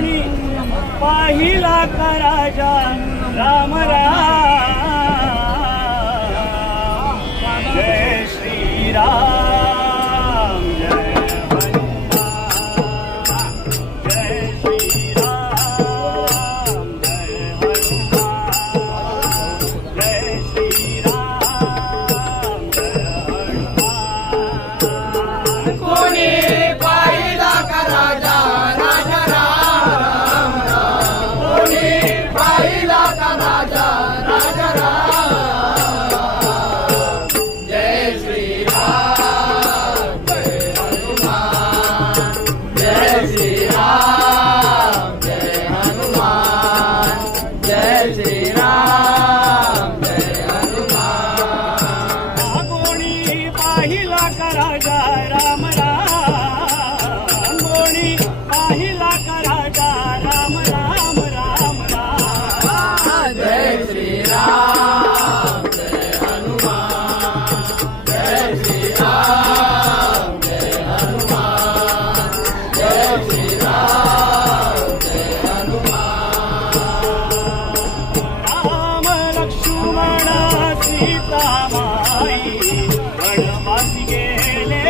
कोणी पाहिला का राजा राम राम जय श्रीराम जय हनुमान जय श्रीराम जय हनुमान जय श्रीराम जय हनुमान कोणी पाहिला का राजा राजा राम राम कोणी पाहिला का राजा राजा राम जय श्रीराम जय हनुमान जय श्रीराम जय हनुमान जय श्रीराम जय हनुमान कोणी पाहिला का राजा राम राम कोणी पाहिला का राजा राम राम राम राम जय श्रीराम जय हनुमान जय श्रीराम जय हनुमान जय श्रीराम जय हनुमान राम लक्ष्मण सीता माई वनवासी गेले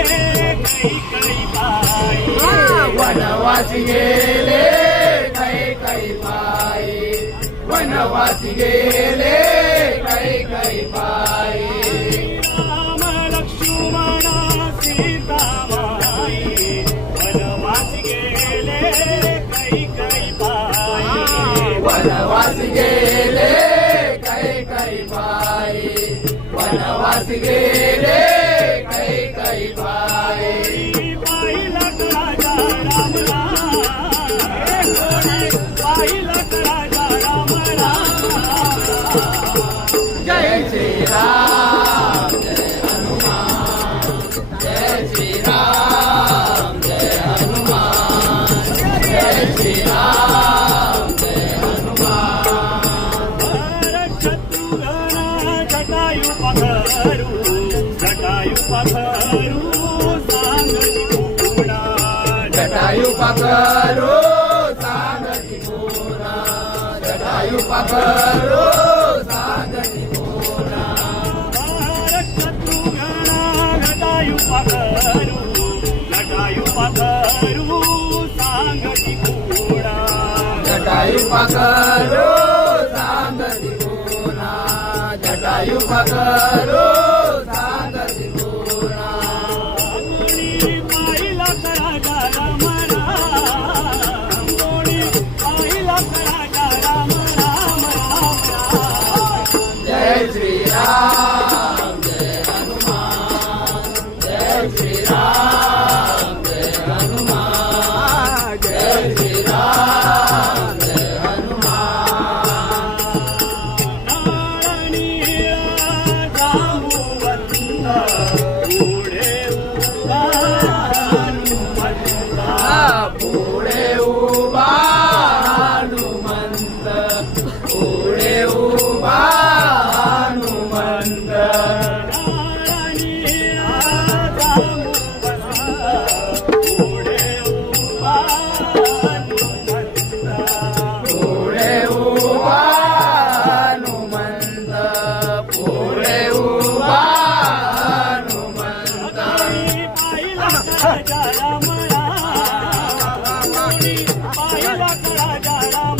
कैकई पायी वनवासी गेले कैकई पायी वनवासी गेले कैकई पायी राम लक्ष्मण सीता माई वनवासी गेले कैकई पायी वनवासी गेले कैकई पायी वनवासी गेले कैकई पायी पाहिला का राजा राम राम पाहिला का राजा राम राम जय श्रीराम जय हनुमान जय श्रीराम जय हनुमान जय श्रीराम जय हनुमान शत्रुघ्न जटायु पथरू सांगती गुणा जटायु पकरो सांगती गुणा जटायु पकरो सांगती गुणा शत्रुघ्न जटायु पथरू सांगती गुणा जटायु पकरो सांगती गुणा जटायु पकरो सांगती गुणा कोणी पाहिला का राजा राम राम कोणी पाहिला का राजा राम राम राम जय श्रीराम जय हनुमान जय श्रीराम जय हनुमान जय श्रीराम जय हनुमान पुढे उभा हनुमंत पुढे उभा हनुमंत पुढे उभा हनुमंत पुढे उभा हनुमंत राजा राम पाहिला का राजा राम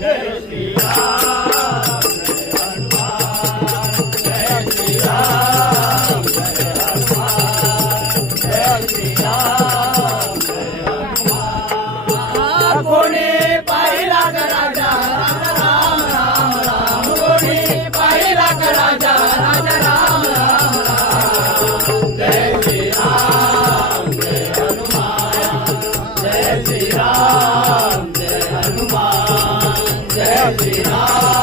जय श्रीराम जय हनुमान जय श्रीराम जय हनुमान जय श्रीराम जय हनुमान कोणी पाहिला का राजा राम राम राम कोणी पाहिला का राजा राजा राम राम राम जय श्रीराम जय हनुमान जय श्रीराम जय हनुमान जय श्रीराम